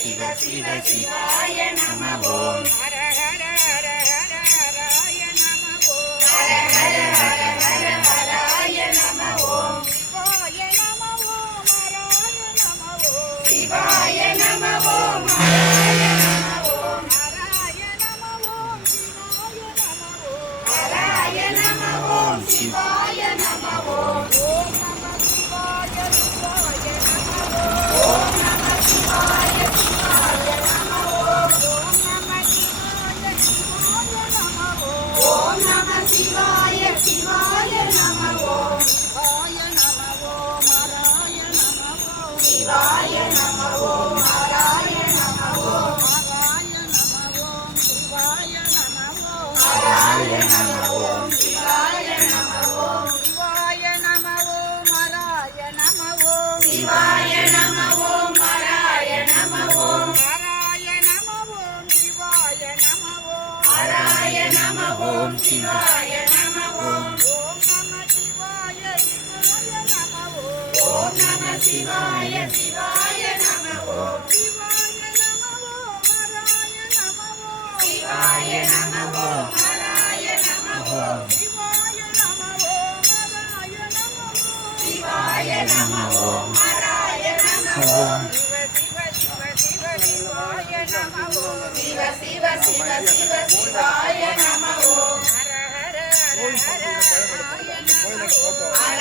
சிவ சிவ சிவாய நம ஓம். ஹர ஹர ஹர ஹர ஹராய நம ஓம். ஹர ஹர ஹர ஹர ஹராய நம ஓம். சிவாய நம ஓம். ஹராய நம ஓம். ஹராய நம ஓம். ஹராய நம ஓம். சிவாய நம ஓம். ஓம் நம சிவாய சிவாய நம ஓம். ஓம் நம சிவாய சிவாய நம ஓம். சிவாய நம ஓம். ஹராய நம ஓம். ஹராய நம ஓம். சிவாய நம ஓம். சிவாய நம ஓம். ஹராய நம ஓம். சிவாய நம ஓம். ஹராய நம ஓம். ஹராய நம ஓம். சிவாய நம ஓம். ஹராய நம ஓம். சிவாய நம ஓம். ஓம் நம சிவாய சிவாய நம ஓம். சிவாய நம ஓம். ஹராய நம ஓம். சிவாய நம ஓம். ஹராய நம ஓம். சிவ சிவ சிவ சிவ சிவாய நம ஓம். ஹர ஹர ஹர ஹர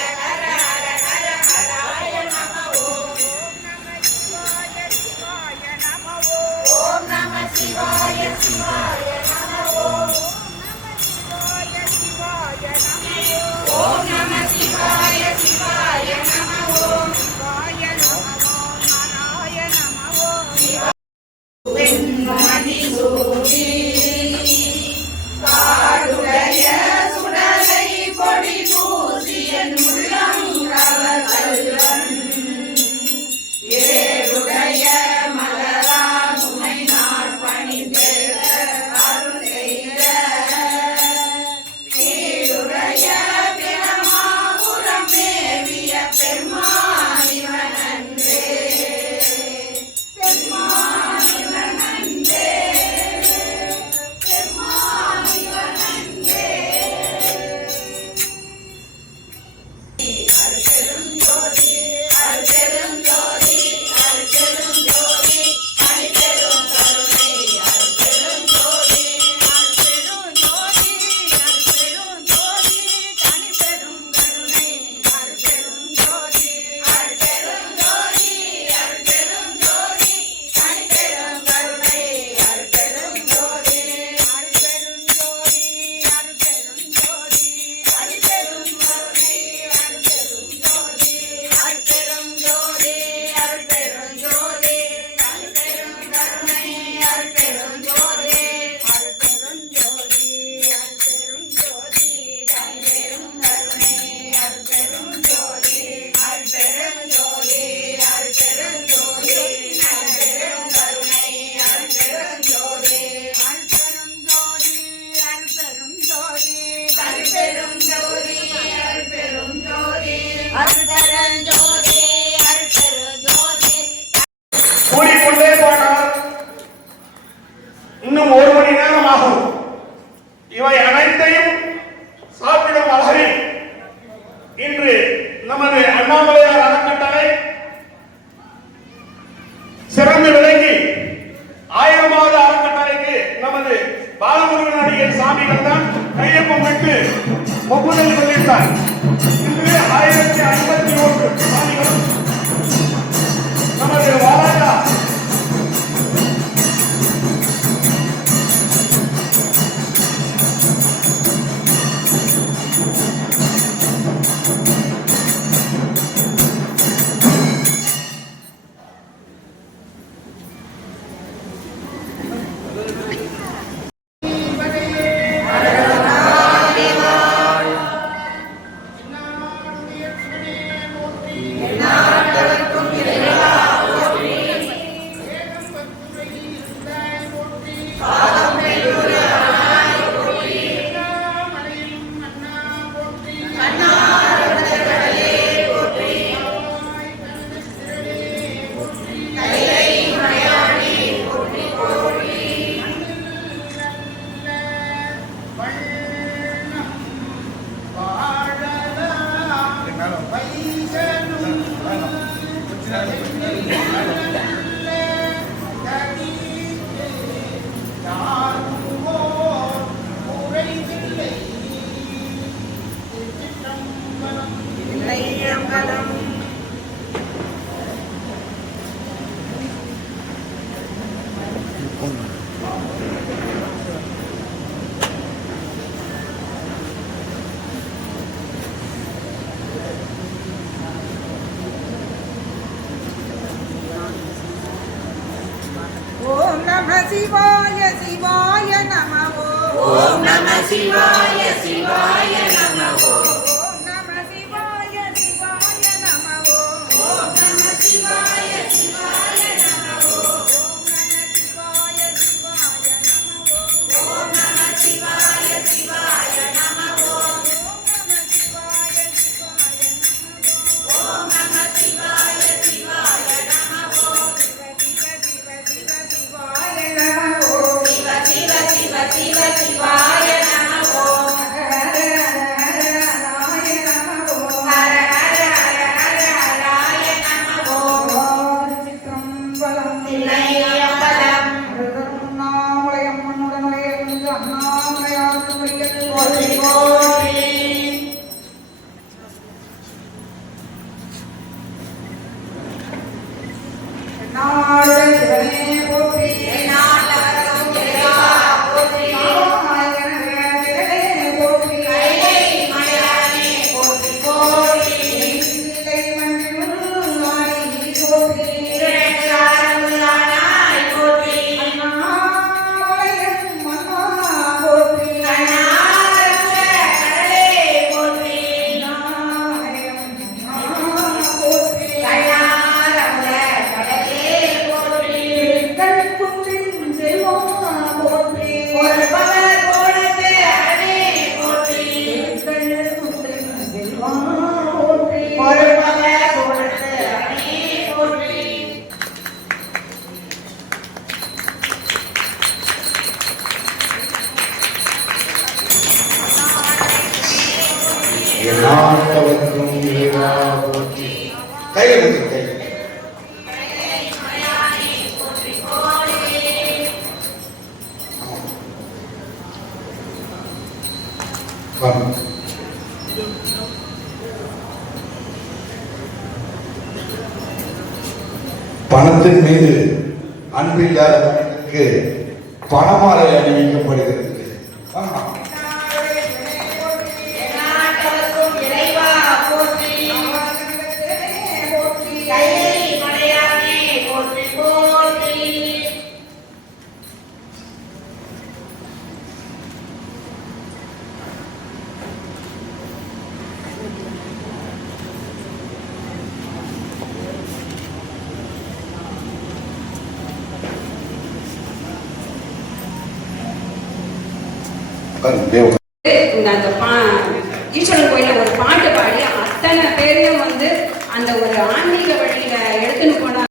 ஹர ஹர ஹராய நம ஓம். ஓம் நம சிவாய சிவாய நம ஓம். ஓம் நம சிவாய சிவாய நம ஓம். மதிசூடி காடுடைய சுடலை பொடி பூசியன் உள்ளம் கவர்கல்வன் ஏடுடைய மலரான் உனை நாள் பணிந்தேத்த அருள் செய்த கீழுடைய பிரமாபுரம் மேவிய பெருமானிவன் அன்றே. பெருமானிவன் அன்றே. பெருமானிவன் அன்றே. அருட்பெரும் ஜோதி அருட்பெரும் ஜோதி அருட்பெரும் ஜோதி தனிப்பெரும் கருணை அருட்பெரும் ஜோதி அருட்பெரும் ஜோதி அருட்பெரும் ஜோதி தனிப்பெரும் கருணை அருட்பெரும் ஜோதி அருட்பெரும் ஜோதி அருட்பெரும் ஜோதி தனிப்பெரும் கருணை அருட்பெரும் ஜோதி அருட்பெரும் ஜோதி அருட்பெரும் ஜோதி தனிப்பெரும் கருணை அருட்பெரும் ஜோதி அருட்பெரும் ஜோதி அருட்பெரும் ஜோதி தனிப்பெரும் கருணை அருட்பெரும் ஜோதி அருட்பெரும் ஜோதி அருட்பெரும் ஜோதி தனிப்பெரும் கருணை அருட்பெரும் ஜோதி அருட்பெரும் ஜோதி அருட்பெரும் ஜோதி தனிப்பெரும் கருணை அருட்பெரும் ஜோதி அருட்பெரும் ஜோதி அருட்பெரும் ஜோதி தனிப்பெரும் ஜோதி அருட்பெரும் ஜோதி அருட்பெரும் ஜோதி அருட்பெரும் ஜோதி. கூறிக்கொண்டே போனால் இன்னும் 1 மணி நேரம் ஆகும். இவை அனைத்தையும் சாப்பிடும் வகையில் இன்று நமது அண்ணாமலையார் அறக்கட்டளை சிறந்து விளங்கி 1000வது அறக்கட்டளைக்கு நமது பாலமுருகன் அடிகள் சாமிகள் தான் கையொப்பம் விட்டு ஒப்புதல் கொண்டிருந்தார். இன்று 1051 சாமிகளும் நமது வாராஜா ஓம் நம சிவாய சிவாய நம ஓம் நம சிவாய சிவாய நம ஓம் நம சிவாய சிவாய நம ஓம் நம சிவாய சிவாய நம ஓம் நம சிவாய சிவாய நம ஓம் நம சிவாய சிவாய நம ஓம் நம சிவாய சிவாய நம ஓம் நம சிவாய சிவாய நம சிவ சிவ சிவ சிவ சிவாய நம ஹர ஹர ஹர ஹர ஹராய நம தில்லையம்பலம் போற்றி போற்றி நாட்டவர்க்கும் இறைவா போற்றி கைலை மலையானே போற்றி போற்றி திருநெற்றாரமுதானாய் போற்றி கண்ணாரற்ற கடலே போற்றி கண்ணாரற்ற கடலே போற்றி ஒருபவர் கோலத்து அரணே போற்றி ஒருபவர் கோலத்து அரணே போற்றி எல்லாத்தவர்க்கும் இறைவா போற்றி. கையில் கை பணத்தின் மீது அன்பில்லாதவர்களுக்கு பணமாலை அணிவிக்கப்படுகிறது. ஆமா. நாட்டவர்க்கும் இறைவா போற்றி கைலை மலையானே போற்றி போற்றி தேவ இந்த அந்த ஈஸ்வரன் கோயில ஒரு பாட்டு பாடி அத்தனை பேரையும் வந்து அந்த ஒரு ஆன்மீக வழியில எடுத்துன்னு போனா